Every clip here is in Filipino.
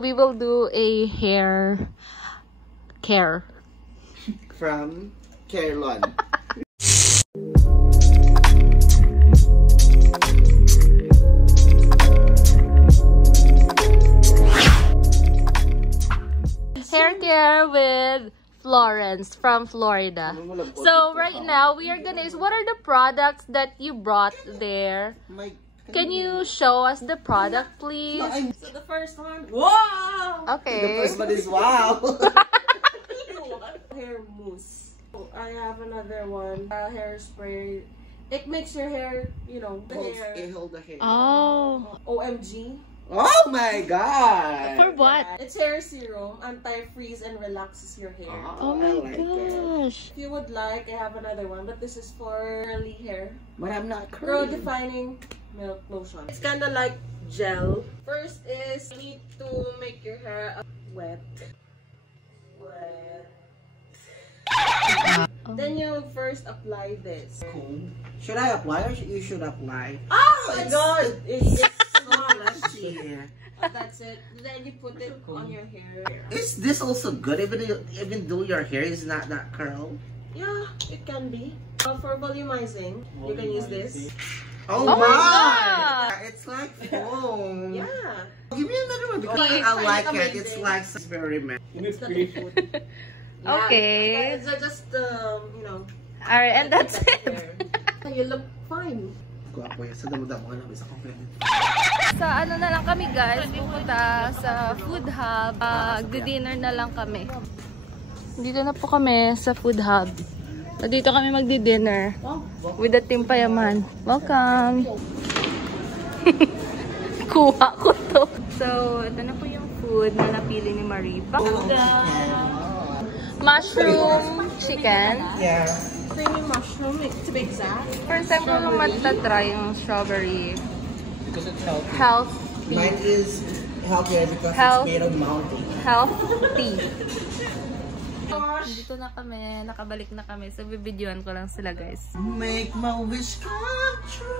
We will do a hair care from Carolon. Hair care with Florence from Florida. So right now we are gonna use, what are the products that you brought there? Can you show us the product, please? So the first one, wow! Okay. The first one is wow. Hair mousse. I have another one, hairspray. It makes your hair, you know, the hair. It hold the hair. Oh. OMG. Oh my god! For what? It's hair serum, anti-freeze and relaxes your hair. Oh my gosh. If you would like, I have another one, but this is for curly hair. But I'm not Girl curly. defining milk lotion. It's kind of like gel. First is need to make your hair wet. Then you first apply this. Cool. Should I apply or you should apply? Oh my god! It's Let's That's it. Then you put it on your hair. Is this also good even though your hair is not that curl? Yeah, it can be. For volumizing, you can use this. Oh, my my! God. It's like foam. Yeah. Give me another one because Okay, I it's like kind of it. It's amazing. like experiment. It's not a food. Okay. It's just, you know. Alright, and that's it. You look fine. Guwapo yan. Sa damo-damo ka lang. Isa kong pwede. Sa ano na lang kami guys, pupunta sa food hub. Magdi-dinner na lang kami. Dito na po kami sa food hub. Dito kami magdi-dinner with the Team Payaman. Welcome! Kuha ko to. So, ito na po yung food na napili ni Marie. Mushroom chicken. Yeah. Creamy mushroom, to be exact. First time ko lang matatry yung strawberry. Because it's healthy. Healthy. Mine is healthier because Health. it's made of mountain. Healthy. Dito na kami, nakabalik na kami. So, bibidyoan ko lang sila guys. Make my wish come true.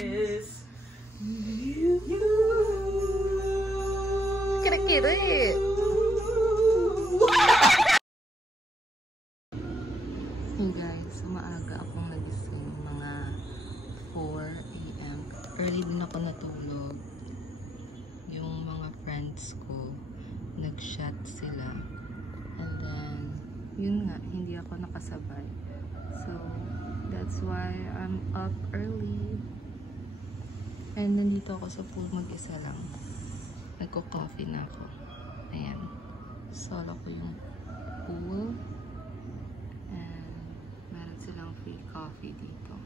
Yes. Kiri-kiri! Hey guys, maaga akong nagising, mga 4 AM. Early din ako natulog. Yung mga friends ko, nag-shot sila. And then, yun nga, hindi ako nakasabay. So, that's why I'm up early. And nandito ako sa pool mag-isa lang. Nagko-coffee na ako. Ayan. Solo ko yung pool. And meron silang free coffee dito.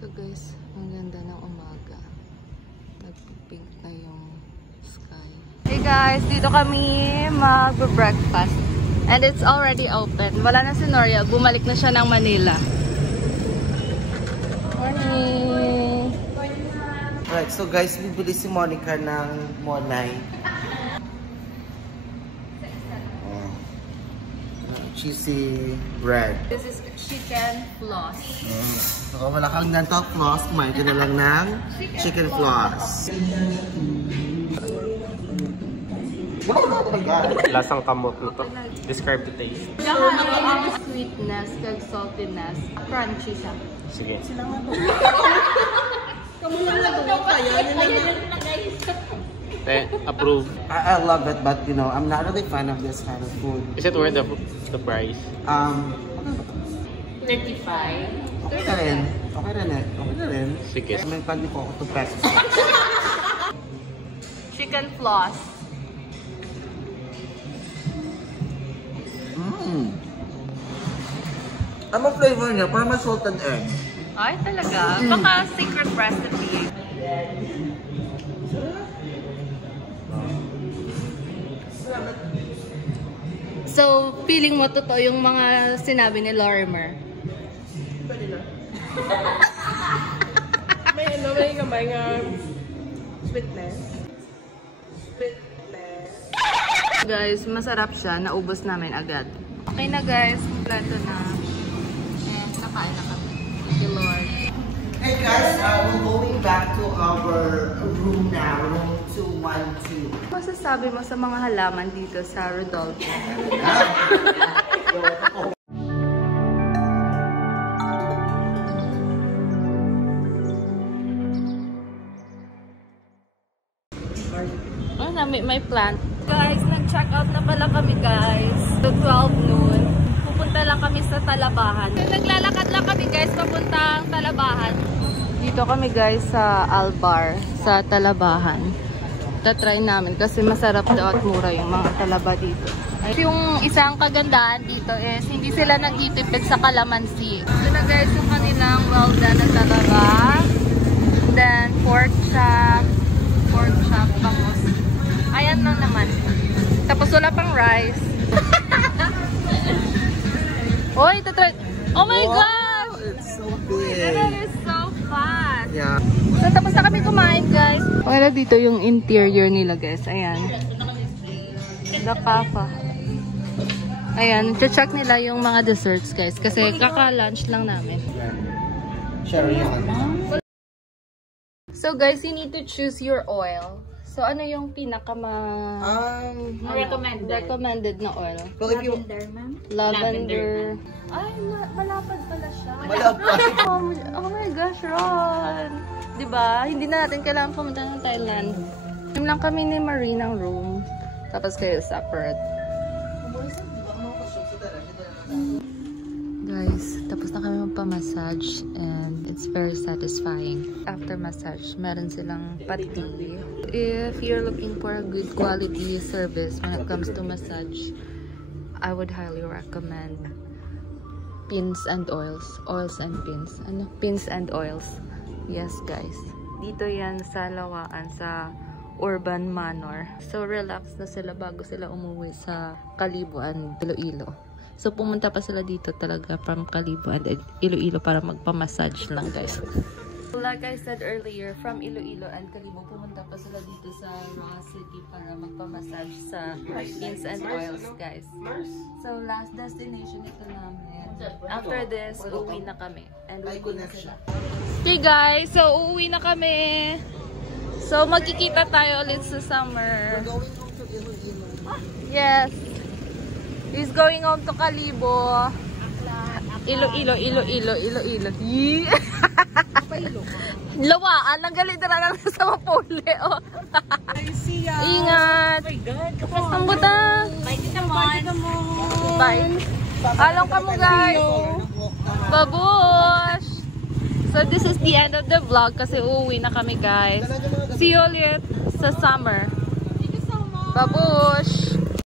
So guys, ang ganda ng umaga. Nagpipink na yung sky. Hey guys, dito kami mag-breakfast. And it's already open. Wala na si Noria. Bumalik na siya ng Manila. Morning! Right, so guys, bibili si Monica ng Monay. Cheesy bread. This is chicken floss. So kung wala kang dental floss, kumain ka na lang ng chicken floss. Oh my God! Lasang kamot na to. Describe the taste. Saka ang sweetness, kag saltiness, crunchy siya. Sige. Approve. I love it, but you know, I'm not really fan of this kind of food. Is it worth the price? 35. Okay na rin. Okay na rin. Okay na rin. Sige. May pandi po ako 2 pesos. Chicken floss. Ano flavor niya? Parang may salted egg. Ay, talaga? Baka secret recipe. So, feeling mo totoo yung mga sinabi ni Lorimer? Pwede na. May ano, may kamay nga sweetness. Sweetness. Guys, masarap siya. Naubos namin agad. Okay na guys. Kompleto na. Eh, nakain na kami. Thank you, Lord. Hey guys, we're going back to our room now, room 212. Masasabi mo sa mga halaman dito sa Rodolfo? Oh, may plant. Guys, nag-check out na pala kami guys. To 12 noon. Pupunta lang kami sa Talabahan. So, naglalakad lang kami guys papuntang Talabahan. Dito kami guys sa Albar, sa Talabahan. Tatry namin kasi masarap daw at mura yung mga talaba dito. Yung isang kagandahan dito is hindi sila nagtitipid sa kalamansi. Ito na guys yung kanilang well done na talaba. Then pork chop, bangus. Ayan lang naman. Tapos wala pang rice. Oy, tatry. Oh my gosh! It's so big. That is so fast. Yeah. So, tapos na kami kumain, guys. Wala dito yung interior nila, guys. Ayan. The cafe. Ayan, check nila yung mga desserts, guys. Kasi kaka-lunch lang namin. Share yun. So, guys, you need to choose your oil. So, ano yung recommended na oil? Well, if you... Lavender. Ay, malapad pala siya. Malapad. Oh my gosh, Ron. Diba? Hindi na natin kailangan pumunta ng Thailand. Yung lang kami ni Marie ng room. Tapos kayo separate. Guys, tapos na kami magpa-massage and it's very satisfying. After massage, meron silang pati. If you're looking for a good quality service when it comes to massage, I would highly recommend Pins and Oils. Oils and Pins. Ano? Pins and Oils. Yes, guys. Dito yan sa Lawaan, sa Urban Manor. So, relax na sila bago sila umuwi sa Kalibuan, Iloilo. So, pumunta pa sila dito talaga from Kalibuan and Iloilo para magpa-massage lang, guys. Like I said earlier, from Iloilo and Kalibo, pumunta pa sila dito sa Roa City para magpa-massage sa Pins and Oils, guys. So, last destination ito namin. After this, uuwi na kami. And uuwi na sila. Okay, guys. So, uuwi na kami. So, magkikita tayo ulit sa summer. We're going home to Iloilo. Yes. He's going home to Kalibo. Iloilo. Lawaan, ang galit na lang sa mapuli. Oh. Ingat. Oh my God. Ang buta. Bye, Tita Mon. Bye. Alam ka mo, guys. Babush. So, this is the end of the vlog kasi uuwi na kami, guys. See you ulit sa summer. Babush.